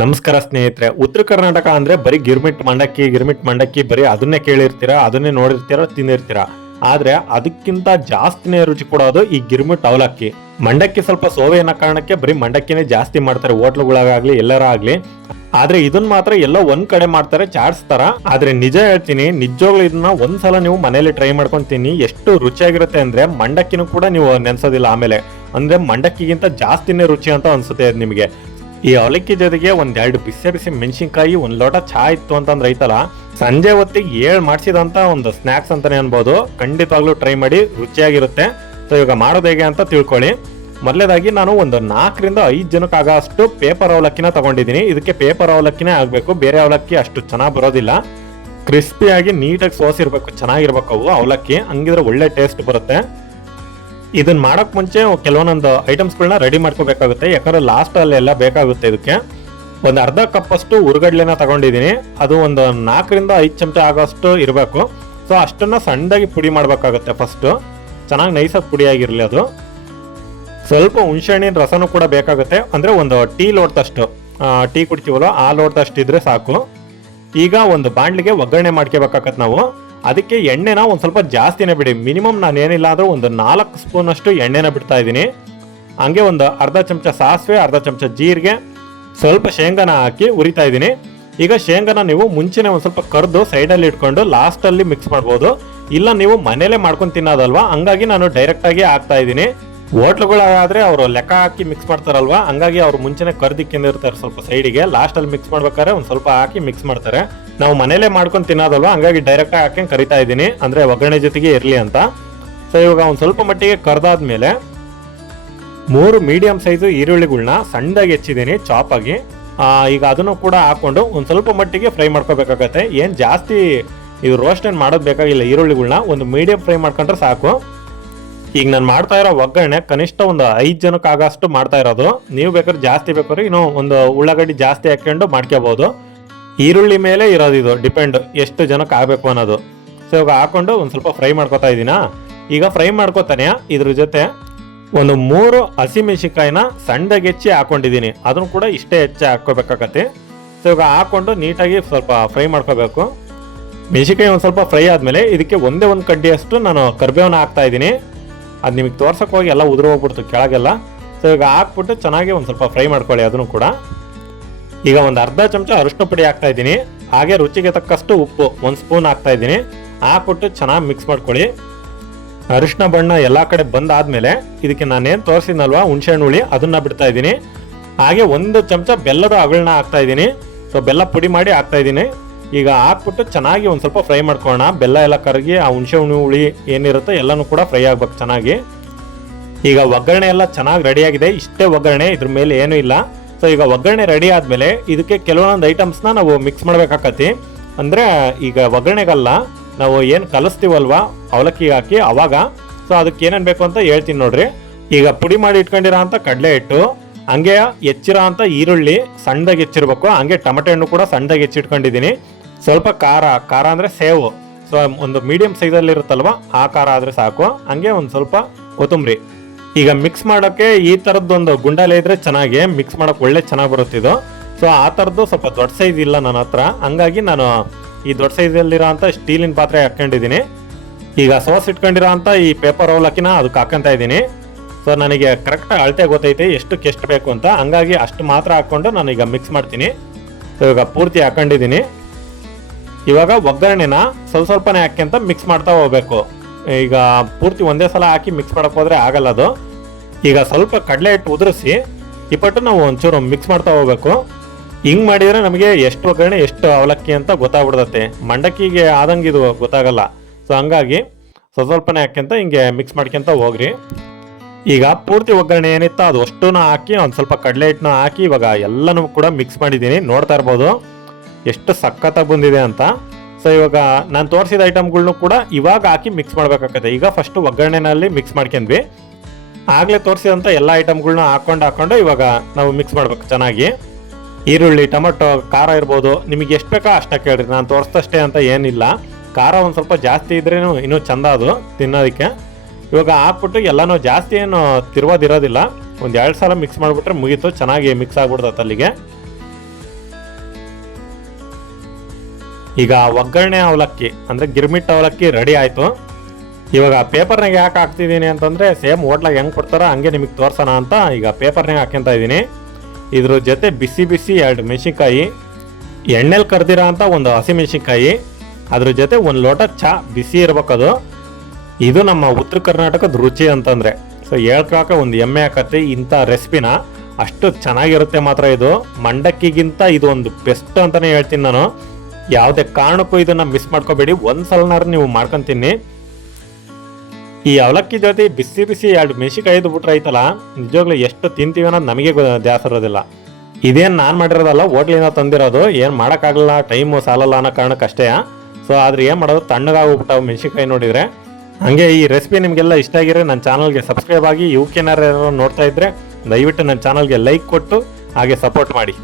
ನಮಸ್ಕಾರ ಸ್ನೇಹಿತರೆ. ಉತ್ತರ ಕರ್ನಾಟಕ ಅಂದ್ರೆ ಬರೀ ಗಿರ್ಮಿಟ್ ಮಂಡಕ್ಕಿ ಗಿರ್ಮಿಟ್ ಮಂಡಕ್ಕಿ ಬರೀ ಅದನ್ನೇ ಕೇಳಿರ್ತೀರಾ, ಅದನ್ನೇ ನೋಡಿರ್ತೀರಾ, ತಿಂದಿರ್ತೀರಾ. ಆದ್ರೆ ಅದಕ್ಕಿಂತ ಜಾಸ್ತಿನೇ ರುಚಿ ಕೊಡೋದು ಈ ಗಿರ್ಮಿಟ್ ಅವಲಕ್ಕಿ. ಮಂಡಕ್ಕಿ ಸ್ವಲ್ಪ ಸೋವೆ ಅನ್ನೋ ಕಾರಣಕ್ಕೆ ಬರೀ ಮಂಡಕ್ಕಿನೇ ಜಾಸ್ತಿ ಮಾಡ್ತಾರೆ, ಹೋಟ್ಲುಗಳಾಗ್ಲಿ, ಎಲ್ಲರ ಆಗ್ಲಿ. ಆದ್ರೆ ಇದನ್ನ ಮಾತ್ರ ಎಲ್ಲ ಒಂದ್ ಕಡೆ ಮಾಡ್ತಾರೆ ಚಾಡ್ಸ್ತಾರ ಆದ್ರೆ ನಿಜ ಹೇಳ್ತೀನಿ, ನಿಜವಾಗ್ಲೂ ಇದನ್ನ ಒಂದ್ಸಲ ನೀವು ಮನೇಲಿ ಟ್ರೈ ಮಾಡ್ಕೊಂಡ್ ತಿನ್ನಿ ಎಷ್ಟು ರುಚಿಯಾಗಿರುತ್ತೆ ಅಂದ್ರೆ ಮಂಡಕ್ಕಿನೂ ಕೂಡ ನೀವು ನೆನ್ಸೋದಿಲ್ಲ ಆಮೇಲೆ. ಅಂದ್ರೆ ಮಂಡಕ್ಕಿಗಿಂತ ಜಾಸ್ತಿನೇ ರುಚಿ ಅಂತ ಅನ್ಸುತ್ತೆ ನಿಮಗೆ. ಈ ಅವಲಕ್ಕಿ ಜೊತೆಗೆ ಒಂದೆರಡು ಬಿಸಿ ಬಿಸಿ ಮೆಣಸಿನ್ಕಾಯಿ, ಒಂದು ಲೋಟ ಚಹಾ ಇತ್ತು ಅಂತಂದ್ರೆ ಐತಲ್ಲ, ಸಂಜೆ ಹೊತ್ತಿಗೆ ಏಳು ಮಾಡಿಸಿದಂತ ಒಂದು ಸ್ನಾಕ್ಸ್ ಅಂತಾನೆ ಅನ್ಬೋದು. ಖಂಡಿತವಾಗ್ಲೂ ಟ್ರೈ ಮಾಡಿ, ರುಚಿಯಾಗಿರುತ್ತೆ. ಸೊ ಇವಾಗ ಮಾಡೋದು ಹೇಗೆ ಅಂತ ತಿಳ್ಕೊಳ್ಳಿ. ಮೊದಲೇದಾಗಿ ನಾನು ಒಂದು ನಾಲ್ಕರಿಂದ ಐದು ಜನಕ್ಕೆ ಆಗೋಷ್ಟು ಪೇಪರ್ ಅವಲಕ್ಕಿನ ತಗೊಂಡಿದ್ದೀನಿ. ಇದಕ್ಕೆ ಪೇಪರ್ ಅವಲಕ್ಕಿನೇ ಆಗಬೇಕು. ಬೇರೆ ಅವಲಕ್ಕಿ ಅಷ್ಟು ಚೆನ್ನಾಗಿ ಬರೋದಿಲ್ಲ. ಕ್ರಿಸ್ಪಿಯಾಗಿ ನೀಟಾಗಿ ಸೋಸಿರ್ಬೇಕು, ಚೆನ್ನಾಗಿರ್ಬೇಕು ಅವು ಅವಲಕ್ಕಿ. ಹಂಗಿದ್ರೆ ಒಳ್ಳೆ ಟೇಸ್ಟ್ ಬರುತ್ತೆ. ಇದನ್ನ ಮಾಡಕ್ ಮುಂಚೆ ಕೆಲವೊಂದೊಂದು ಐಟಮ್ಸ್ಗಳನ್ನ ರೆಡಿ ಮಾಡ್ಕೋಬೇಕಾಗುತ್ತೆ. ಯಾಕಂದ್ರೆ ಲಾಸ್ಟ್ ಅಲ್ಲಿ ಎಲ್ಲ ಬೇಕಾಗುತ್ತೆ ಇದಕ್ಕೆ. ಒಂದು ಅರ್ಧ ಕಪ್ ಅಷ್ಟು ಉರುಗಡ್ಲೆನ ತಗೊಂಡಿದ್ದೀನಿ. ಅದು ಒಂದು ನಾಲ್ಕರಿಂದ ಐದು ಚಮಚ ಆಗೋಷ್ಟು ಇರಬೇಕು. ಸೊ ಅಷ್ಟನ್ನ ಸಣ್ಣದಾಗಿ ಪುಡಿ ಮಾಡಬೇಕಾಗುತ್ತೆ ಫಸ್ಟ್ ಚೆನ್ನಾಗಿ ನೈಸಾಗಿ ಪುಡಿ ಆಗಿರಲಿ ಅದು. ಸ್ವಲ್ಪ ಹುಣಸೆಹಣ್ಣಿನ ರಸನೂ ಕೂಡ ಬೇಕಾಗುತ್ತೆ. ಅಂದ್ರೆ ಒಂದು ಟೀ ಲೋಡ್ದಷ್ಟು ಟೀ ಕುಡ್ತೀವಲ್ಲ, ಆ ಲೋಡ್ದಷ್ಟು ಇದ್ದರೆ ಸಾಕು. ಈಗ ಒಂದು ಬಾಂಡ್ಲಿಗೆ ಒಗ್ಗರಣೆ ಮಾಡ್ಕೋಬೇಕಾಗತ್ತೆ ನಾವು. ಅದಕ್ಕೆ ಎಣ್ಣೆನ ಒಂದು ಸ್ವಲ್ಪ ಜಾಸ್ತಿನೇ ಬಿಡಿ. ಮಿನಿಮಮ್ ನಾನು ಏನಿಲ್ಲ ಅಂದರೂ ಒಂದು ನಾಲ್ಕು ಸ್ಪೂನ್ ಅಷ್ಟು ಎಣ್ಣೆನ ಬಿಡ್ತಾ ಇದ್ದೀನಿ. ಹಂಗೆ ಒಂದು ಅರ್ಧ ಚಮಚ ಸಾಸಿವೆ, ಅರ್ಧ ಚಮಚ ಜೀರಿಗೆ, ಸ್ವಲ್ಪ ಶೇಂಗಾನ ಹಾಕಿ ಉರಿತಾ ಇದ್ದೀನಿ. ಈಗ ಶೇಂಗಾನ ನೀವು ಮುಂಚೆನೇ ಒಂದು ಸ್ವಲ್ಪ ಕರೆದು ಸೈಡಲ್ಲಿ ಇಟ್ಕೊಂಡು ಲಾಸ್ಟಲ್ಲಿ ಮಿಕ್ಸ್ ಮಾಡ್ಬೋದು. ಇಲ್ಲ ನೀವು ಮನೇಲೆ ಮಾಡ್ಕೊಂಡು ತಿನ್ನೋದಲ್ವಾ? ಹಂಗಾಗಿ ನಾನು ಡೈರೆಕ್ಟಾಗಿ ಹಾಕ್ತಾ ಇದ್ದೀನಿ. ಹೋಟ್ಲುಗಳಾದ್ರೆ ಅವರು ಲೆಕ್ಕ ಹಾಕಿ ಮಿಕ್ಸ್ ಮಾಡ್ತಾರಲ್ವಾ? ಹಂಗಾಗಿ ಅವ್ರು ಮುಂಚೆನೆ ಕರ್ದಿಕ್ಕಿಂದಿರ್ತಾರೆ ಸ್ವಲ್ಪ ಸೈಡಿಗೆ ಲಾಸ್ಟ್ ಅಲ್ಲಿ ಮಿಕ್ಸ್ ಮಾಡ್ಬೇಕಾದ್ರೆ ಒಂದ್ ಸ್ವಲ್ಪ ಹಾಕಿ ಮಿಕ್ಸ್ ಮಾಡ್ತಾರೆ. ನಾವು ಮನೇಲೆ ಮಾಡ್ಕೊಂಡು ತಿನ್ನೋದಲ್ವಾ? ಹಂಗಾಗಿ ಡೈರೆಕ್ಟ್ ಆಗಿ ಹಾಕಿ ಕರಿತಾ ಇದ್ದೀನಿ. ಅಂದ್ರೆ ಒಗ್ಗರಣೆ ಜೊತೆಗೆ ಇರ್ಲಿ ಅಂತ. ಸೊ ಇವಾಗ ಒಂದ್ ಸ್ವಲ್ಪ ಮಟ್ಟಿಗೆ ಕರ್ದಾದ್ಮೇಲೆ ಮೂರು ಮೀಡಿಯಂ ಸೈಜು ಈರುಳ್ಳಿಗಳನ್ನ ಸಣ್ಣದಾಗಿ ಹೆಚ್ಚಿದ್ದೀನಿ ಚಾಪ್ ಆಗಿ. ಈಗ ಅದನ್ನು ಕೂಡ ಹಾಕೊಂಡು ಒಂದ್ ಸ್ವಲ್ಪ ಮಟ್ಟಿಗೆ ಫ್ರೈ ಮಾಡ್ಕೋಬೇಕಾಗತ್ತೆ. ಏನು ಜಾಸ್ತಿ ಇದು ರೋಸ್ಟ್ ಏನು ಮಾಡೋದ್ ಬೇಕಾಗಿಲ್ಲ ಈರುಳ್ಳಿಗಳನ್ನ ಒಂದು ಮೀಡಿಯಂ ಫ್ರೈ ಮಾಡ್ಕೊಂಡ್ರೆ ಸಾಕು. ಈಗ ನಾನು ಮಾಡ್ತಾ ಇರೋ ಒಗ್ಗರಣೆ ಕನಿಷ್ಠ ಒಂದು ಐದು ಜನಕ್ಕೆ ಆಗೋಷ್ಟು ಮಾಡ್ತಾ ಇರೋದು. ನೀವು ಬೇಕಾದ್ರೆ ಜಾಸ್ತಿ ಬೇಕಾದ್ರೆ ಇನ್ನೂ ಒಂದು ಉಳ್ಳಾಗಡ್ಡಿ ಜಾಸ್ತಿ ಹಾಕೊಂಡು ಮಾಡ್ಕೋಬಹುದು ಈರುಳ್ಳಿ ಮೇಲೆ ಇರೋದು ಇದು ಡಿಪೆಂಡ್ ಎಷ್ಟು ಜನಕ್ಕೆ ಆಗಬೇಕು ಅನ್ನೋದು. ಸೊ ಇವಾಗ ಹಾಕೊಂಡು ಒಂದು ಸ್ವಲ್ಪ ಫ್ರೈ ಮಾಡ್ಕೊತಾ ಇದ್ದೀನಾ ಈಗ ಫ್ರೈ ಮಾಡ್ಕೋತಾನೆ, ಇದ್ರ ಜೊತೆ ಒಂದು ಮೂರು ಹಸಿಮೆಣಸಿನ್ಕಾಯಿನ ಸಣ್ಣದಾಗಿ ಹೆಚ್ಚಿ ಹಾಕೊಂಡಿದ್ದೀನಿ. ಅದನ್ನು ಕೂಡ ಇಷ್ಟೇ ಹೆಚ್ಚಿ ಹಾಕೋಬೇಕಾಗತ್ತೆ ಸೊ ಇವಾಗ ಹಾಕೊಂಡು ನೀಟಾಗಿ ಸ್ವಲ್ಪ ಫ್ರೈ ಮಾಡ್ಕೋಬೇಕು. ಮೆಣಸಿನ್ಕಾಯಿ ಒಂದು ಸ್ವಲ್ಪ ಫ್ರೈ ಆದಮೇಲೆ ಇದಕ್ಕೆ ಒಂದೇ ಒಂದು ಕಡ್ಡಿಯಷ್ಟು ನಾನು ಕರ್ಬೇವನ್ನ ಹಾಕ್ತಾ ಇದ್ದೀನಿ ಅದು ನಿಮಗೆ ತೋರ್ಸೋಕೆ ಹೋಗಿ ಎಲ್ಲ ಉದುರು ಹೋಗ್ಬಿಡ್ತು ಕೆಳಗೆಲ್ಲ. ಸೊ ಈಗ ಹಾಕ್ಬಿಟ್ಟು ಚೆನ್ನಾಗಿ ಒಂದು ಸ್ವಲ್ಪ ಫ್ರೈ ಮಾಡ್ಕೊಳ್ಳಿ ಅದನ್ನು ಕೂಡ. ಈಗ ಒಂದು ಅರ್ಧ ಚಮಚ ಅರಿಶಿನ ಪುಡಿ ಹಾಕ್ತಾ ಇದ್ದೀನಿ. ಹಾಗೆ ರುಚಿಗೆ ತಕ್ಕಷ್ಟು ಉಪ್ಪು, ಒಂದು ಸ್ಪೂನ್ ಹಾಕ್ತಾ ಇದ್ದೀನಿ. ಹಾಕ್ಬಿಟ್ಟು ಚೆನ್ನಾಗಿ ಮಿಕ್ಸ್ ಮಾಡ್ಕೊಳ್ಳಿ. ಅರಿಶಿನ ಬಣ್ಣ ಎಲ್ಲ ಕಡೆ ಬಂದಾದ್ಮೇಲೆ ಇದಕ್ಕೆ ನಾನೇನು ತೋರಿಸಿದ್ನಲ್ವಾ, ಹುಣಸೆ ಹುಳಿ, ಅದನ್ನು ಬಿಡ್ತಾ ಇದ್ದೀನಿ. ಹಾಗೆ ಒಂದು ಚಮಚ ಬೆಲ್ಲದ ಅಗಳನ್ನ ಹಾಕ್ತಾ ಇದ್ದೀನಿ. ಸೊ ಬೆಲ್ಲ ಪುಡಿ ಮಾಡಿ ಹಾಕ್ತಾ ಇದ್ದೀನಿ. ಈಗ ಹಾಕ್ಬಿಟ್ಟು ಚೆನ್ನಾಗಿ ಒಂದು ಸ್ವಲ್ಪ ಫ್ರೈ ಮಾಡ್ಕೊಳ್ಳೋಣ. ಬೆಲ್ಲ ಎಲ್ಲ ಕರಗಿ, ಆ ಹುಣಸೆ ಹುಣ್ಣು, ಹುಳಿ ಏನಿರುತ್ತೆ ಎಲ್ಲನೂ ಕೂಡ ಫ್ರೈ ಆಗ್ಬೇಕು ಚೆನ್ನಾಗಿ. ಈಗ ಒಗ್ಗರಣೆ ಎಲ್ಲ ಚೆನ್ನಾಗಿ ರೆಡಿ ಆಗಿದೆ. ಇಷ್ಟೇ ಒಗ್ಗರಣೆ, ಇದ್ರ ಮೇಲೆ ಏನೂ ಇಲ್ಲ. ಸೊ ಈಗ ಒಗ್ಗರಣೆ ರೆಡಿ ಆದಮೇಲೆ ಇದಕ್ಕೆ ಕೆಲವೊಂದು ಐಟಮ್ಸ್ನ ನಾವು ಮಿಕ್ಸ್ ಮಾಡ್ಬೇಕಾಕತಿ. ಅಂದ್ರೆ ಈಗ ಒಗ್ಗರಣೆಗಲ್ಲ, ನಾವು ಏನು ಕಲಿಸ್ತೀವಲ್ವಾ, ಅವಲಕ್ಕಿ ಹಾಕಿ ಅವಾಗ. ಸೊ ಅದಕ್ಕೆ ಏನೇನು ಬೇಕು ಅಂತ ಹೇಳ್ತೀನಿ ನೋಡ್ರಿ. ಈಗ ಪುಡಿ ಮಾಡಿ ಇಟ್ಕೊಂಡಿರೋ ಅಂತ ಕಡಲೆ ಹಿಟ್ಟು, ಹಂಗೆ ಹೆಚ್ಚಿರೋ ಅಂತ ಈರುಳ್ಳಿ ಸಣ್ಣದಾಗಿ ಹೆಚ್ಚಿರ್ಬೇಕು, ಹಂಗೆ ಟೊಮೆಟೊ ಹಣ್ಣು ಕೂಡ ಸಣ್ಣದಾಗಿ ಹೆಚ್ಚಿಟ್ಕೊಂಡಿದ್ದೀನಿ ಸ್ವಲ್ಪ ಖಾರ ಖಾರ ಅಂದರೆ ಸೇವು. ಸೊ, ಒಂದು ಮೀಡಿಯಂ ಸೈಜಲ್ಲಿ ಇರುತ್ತಲ್ವ, ಆ ಖಾರ ಆದರೆ ಸಾಕು. ಹಂಗೆ ಒಂದು ಸ್ವಲ್ಪ ಕೊತ್ತಂಬರಿ. ಈಗ ಮಿಕ್ಸ್ ಮಾಡೋಕ್ಕೆ ಈ ಥರದ್ದೊಂದು ಗುಂಡಾಲೆ ಇದ್ದರೆ ಚೆನ್ನಾಗಿ ಮಿಕ್ಸ್ ಮಾಡೋಕೆ ಒಳ್ಳೆ ಚೆನ್ನಾಗಿ ಬರುತ್ತಿದ್ದು ಸೊ, ಆ ಥರದ್ದು ಸ್ವಲ್ಪ ದೊಡ್ಡ ಸೈಜ್ ಇಲ್ಲ ನನ್ನ ಹತ್ರ. ಹಂಗಾಗಿ ನಾನು ಈ ದೊಡ್ಡ ಸೈಜಲ್ಲಿರೋ ಅಂಥ ಸ್ಟೀಲಿನ ಪಾತ್ರೆ ಹಾಕೊಂಡಿದ್ದೀನಿ ಈಗ ಸೋಸ್ ಇಟ್ಕೊಂಡಿರೋ ಅಂಥ ಈ ಪೇಪರ್ ಅವಲಕ್ಕಿನ ಅದಕ್ಕೆ ಹಾಕೊಂತ ಇದ್ದೀನಿ. ಸೊ, ನನಗೆ ಕರೆಕ್ಟ್ ಅಳತೆ ಗೊತ್ತೈತೆ, ಎಷ್ಟಕ್ಕೆ ಎಷ್ಟು ಬೇಕು ಅಂತ. ಹಂಗಾಗಿ ಅಷ್ಟು ಮಾತ್ರ ಹಾಕ್ಕೊಂಡು ನಾನು ಈಗ ಮಿಕ್ಸ್ ಮಾಡ್ತೀನಿ. ಸೊ ಇವಾಗ ಪೂರ್ತಿ ಹಾಕೊಂಡಿದ್ದೀನಿ. ಇವಾಗ ಒಗ್ಗರಣೆನ ಸ್ವಲ್ಪ ಸ್ವಲ್ಪನೇ ಹಾಕ್ಯಂತ ಮಿಕ್ಸ್ ಮಾಡ್ತಾ ಹೋಗ್ಬೇಕು. ಈಗ ಪೂರ್ತಿ ಒಂದೇ ಸಲ ಹಾಕಿ ಮಿಕ್ಸ್ ಮಾಡಕ್ ಹೋದ್ರೆ ಆಗಲ್ಲ ಅದು. ಈಗ ಸ್ವಲ್ಪ ಕಡಲೆ ಹಿಟ್ಟು ಉದುರಿಸಿ ಇಪ್ಪಟ್ಟು ನಾವು ಒಂಚೂರು ಮಿಕ್ಸ್ ಮಾಡ್ತಾ ಹೋಗ್ಬೇಕು. ಹಿಂಗೆ ಮಾಡಿದ್ರೆ ನಮಗೆ ಎಷ್ಟು ಒಗ್ಗರಣೆ, ಎಷ್ಟು ಅವಲಕ್ಕಿ ಅಂತ ಗೊತ್ತಾಗ್ಬಿಡ್ತೈತೆ. ಮಂಡಕ್ಕಿಗೆ ಆದಂಗೆ ಇದು ಗೊತ್ತಾಗಲ್ಲ. ಸೊ ಹಂಗಾಗಿ ಸ್ವಲ್ಪ ಸ್ವಲ್ಪನೇ ಹಾಕ್ಯಂತ ಹಿಂಗೆ ಮಿಕ್ಸ್ ಮಾಡ್ಕೊಂತ ಹೋಗ್ರಿ. ಈಗ ಪೂರ್ತಿ ಒಗ್ಗರಣೆ ಏನಿತ್ತು ಅದು ಅಷ್ಟೂ ಹಾಕಿ ಒಂದು ಸ್ವಲ್ಪ ಕಡಲೆ ಹಿಟ್ಟನ್ನ ಹಾಕಿ ಇವಾಗ ಎಲ್ಲನೂ ಕೂಡ ಮಿಕ್ಸ್ ಮಾಡಿದ್ದೀನಿ. ನೋಡ್ತಾ ಇರ್ಬೋದು. ಎಷ್ಟು ಸಖತ್ತಾಗಿ ಬಂದಿದೆ ಅಂತ. ಸೊ ಇವಾಗ ನಾನು ತೋರಿಸಿದ ಐಟಮ್ಗಳ್ನು ಕೂಡ ಇವಾಗ ಹಾಕಿ ಮಿಕ್ಸ್ ಮಾಡಬೇಕಾಗತ್ತೆ. ಈಗ ಫಸ್ಟ್ ಒಗ್ಗರಣೆನಲ್ಲಿ ಮಿಕ್ಸ್ ಮಾಡ್ಕೊಂಡ್ವಿ. ಆಗಲೇ ತೋರಿಸಿದಂಥ ಎಲ್ಲ ಐಟಮ್ಗಳನ್ನ ಹಾಕ್ಕೊಂಡು ಹಾಕ್ಕೊಂಡು ಇವಾಗ ನಾವು ಮಿಕ್ಸ್ ಮಾಡ್ಬೇಕು ಚೆನ್ನಾಗಿ. ಈರುಳ್ಳಿ, ಟೊಮೊಟೊ, ಖಾರ ಇರ್ಬೋದು. ನಿಮಗೆ ಎಷ್ಟು ಬೇಕೋ ಅಷ್ಟೇ ಕೇಳಿರಿ. ನಾನು ತೋರಿಸ್ದಷ್ಟೇ ಅಂತ ಏನಿಲ್ಲ. ಖಾರ ಒಂದು ಸ್ವಲ್ಪ ಜಾಸ್ತಿ ಇದ್ರೇನು ಇನ್ನೂ ಚಂದ ಅದು ತಿನ್ನೋದಕ್ಕೆ. ಇವಾಗ ಹಾಕ್ಬಿಟ್ಟು ಎಲ್ಲನೂ ಜಾಸ್ತಿ ಏನು ತಿರುವದಿರೋದಿಲ್ಲ. ಒಂದು ಎರಡು ಸಲ ಮಿಕ್ಸ್ ಮಾಡಿಬಿಟ್ರೆ ಮುಗೀತು. ಚೆನ್ನಾಗಿ ಮಿಕ್ಸ್ ಆಗ್ಬಿಡ್ತದೆ ಅಲ್ಲಿಗೆ. ಈಗ ಒಗ್ಗರಣೆ ಅವಲಕ್ಕಿ, ಅಂದರೆ ಗಿರ್ಮಿಟ್ ಅವಲಕ್ಕಿ ರೆಡಿ ಆಯಿತು. ಇವಾಗ ಪೇಪರ್ನಾಗೆ ಯಾಕೆ ಹಾಕ್ತಿದ್ದೀನಿ ಅಂತಂದರೆ ಸೇಮ್ ಹೋಟ್ಲಾಗ ಹೆಂಗೆ ಕೊಡ್ತಾರೋ ಹಂಗೆ ನಿಮಗೆ ತೋರ್ಸೋಣ ಅಂತ ಈಗ ಪೇಪರ್ನಾಗೆ ಹಾಕ್ಯಂತ ಇದ್ದೀನಿ. ಇದ್ರ ಜೊತೆ ಬಿಸಿ ಬಿಸಿ ಎರಡು ಮೆಣಸಿನ್ಕಾಯಿ, ಎಣ್ಣೆಲಿ ಕರೆದಿರೋ ಅಂತ ಒಂದು ಹಸಿಮೆಣಸಿನ್ಕಾಯಿ ಅದ್ರ ಜೊತೆ ಒಂದು ಲೋಟ ಚಹಾ ಬಿಸಿ ಇರ್ಬೇಕದು ಇದು ನಮ್ಮ ಉತ್ತರ ಕರ್ನಾಟಕದ ರುಚಿ ಅಂತಂದರೆ. ಸೊ ಹೇಳ್ಕೊಳಕ ಒಂದು ಎಮ್ಮೆ ಹಾಕತ್ತೆ ಇಂಥ ರೆಸಿಪಿನ ಅಷ್ಟು ಚೆನ್ನಾಗಿರುತ್ತೆ ಮಾತ್ರ ಇದು. ಮಂಡಕ್ಕಿಗಿಂತ ಇದು ಒಂದು ಬೆಸ್ಟ್ ಅಂತಲೇ ಹೇಳ್ತೀನಿ ನಾನು. ಯಾವುದೇ ಕಾರಣಕ್ಕೂ ಇದನ್ನ ಮಿಸ್ ಮಾಡ್ಕೋಬೇಡಿ. ಒಂದ್ಸಲನಾರು ನೀವು ಮಾಡ್ಕೊಂತೀನಿ. ಈ ಅವಲಕ್ಕಿ ಜೊತೆ ಬಿಸಿ ಬಿಸಿ ಎರಡು ಮೆಣಸಿಕಾಯಿ ಬಿಟ್ರೆ ಐತಲ್ಲ ನಿಜವಾಗ್ಲೂ ಎಷ್ಟು ತಿಂತೀವಿ ಅನ್ನೋದು ನಮಗೆ ದ್ಯಾಸ ಇರೋದಿಲ್ಲ. ಇದೇನು ನಾನು ಮಾಡಿರೋದಲ್ಲ, ಹೋಟ್ಲಿಂದ ತಂದಿರೋದು, ಏನು ಮಾಡೋಕ್ಕಾಗಲ್ಲ ಟೈಮು ಸಾಲಲ್ಲ ಅನ್ನೋ ಕಾರಣಕ್ಕಷ್ಟೇ. ಸೊ ಆದ್ರೆ ಏನು ಮಾಡೋದು ತಣ್ಣಗಾಗ್ಬಿಟ್ಟಾವು ಮೆಣಸಿಕಾಯಿ ನೋಡಿದರೆ. ಹಂಗೆ ಈ ರೆಸಿಪಿ ನಿಮಗೆಲ್ಲ ಇಷ್ಟ ಆಗಿರೋ ನನ್ನ ಚಾನಲ್ಗೆ ಸಬ್ಸ್ಕ್ರೈಬ್ ಆಗಿ ಇವಕ್ಕೇನಾರು ನೋಡ್ತಾ ಇದ್ರೆ, ದಯವಿಟ್ಟು ನನ್ನ ಚಾನಲ್ಗೆ ಲೈಕ್ ಕೊಟ್ಟು, ಹಾಗೆ ಸಪೋರ್ಟ್ ಮಾಡಿ.